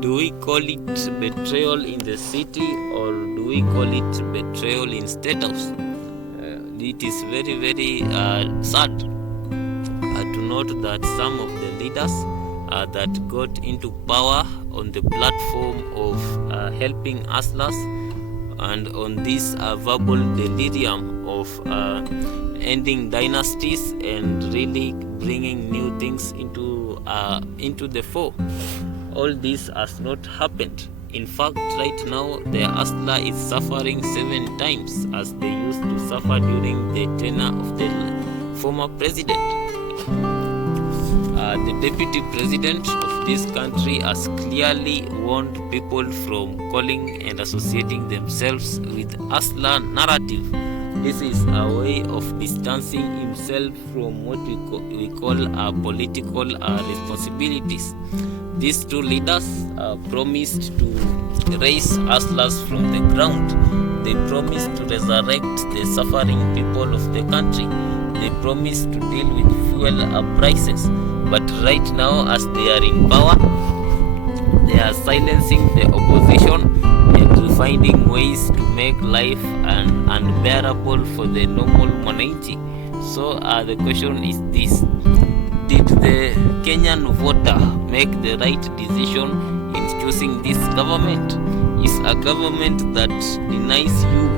Do we call it betrayal in the city, or do we call it betrayal in State House? It is very, very sad to note that some of the leaders that got into power on the platform of helping hustlers and on this verbal delirium of ending dynasties and really bringing new things into the fore. All this has not happened. In fact, right now the hustler is suffering 7 times as they used to suffer during the tenure of the former president. The deputy president of this country has clearly warned people from calling and associating themselves with hustler narrative. This is a way of distancing himself from what we call political responsibilities. These two leaders promised to raise hustlers from the ground. They promised to resurrect the suffering people of the country. They promised to deal with fuel prices. But right now, as they are in power, they are silencing the opposition and finding ways to make life unbearable for the normal mwananchi. So the question is this: did the Kenyan voter make the right decision in choosing this government? Is a government that denies you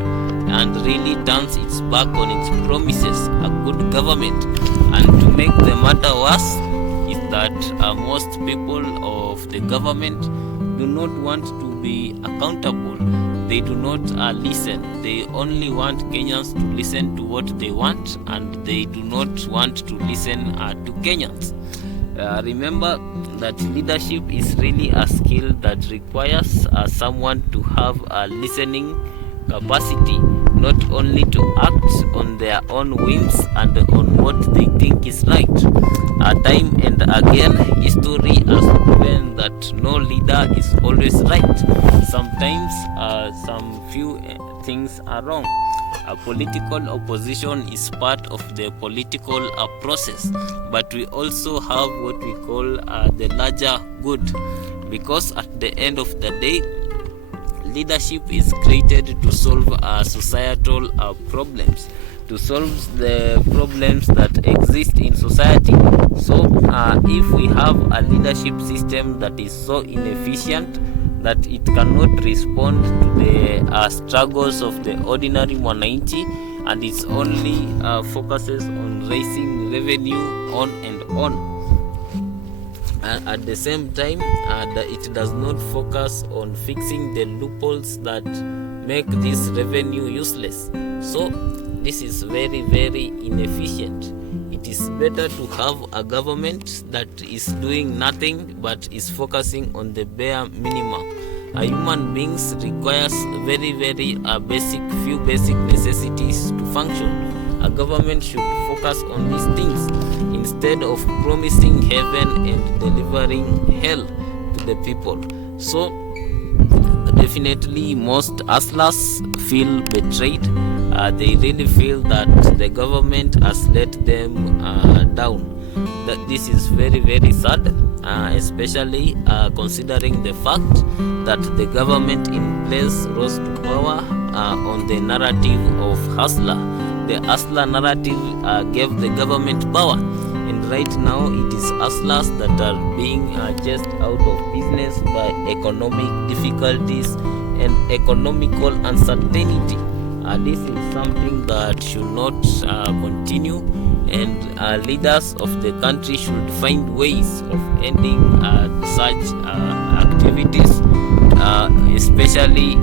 and really turns its back on its promises a good government? And to make the matter worse is that most people of the government do not want to be accountable. They do not listen. They only want Kenyans to listen to what they want, and they do not want to listen to Kenyans. Remember that leadership is really a skill that requires someone to have a listening capacity, not only to act on their own whims and on what they think is right. Time and again, history has proven that no leader is always right. Sometimes some few things are wrong. A political opposition is part of the political process, but we also have what we call the larger good, because at the end of the day, leadership is created to solve societal problems, to solve the problems that exist in society. So if we have a leadership system that is so inefficient that it cannot respond to the struggles of the ordinary mwananchi, and it only focuses on raising revenue on and on, at the same time it does not focus on fixing the loopholes that make this revenue useless. So this is very, very inefficient. It is better to have a government that is doing nothing but is focusing on the bare minimum. A human beings requires very, very few basic necessities to function. A government should focus on these things instead of promising heaven and delivering hell to the people. So definitely most hustlers feel betrayed. They really feel that the government has let them down. That this is very, very sad, especially considering the fact that the government in place rose to power on the narrative of hustler. The hustler narrative gave the government power, and right now it is hustlers that are being chased out of business by economic difficulties and economical uncertainty. This is something that should not continue, and leaders of the country should find ways of ending such activities, especially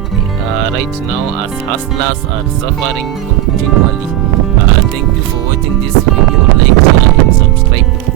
right now as hustlers are suffering continually. Thank you for watching this video. Like, share and subscribe.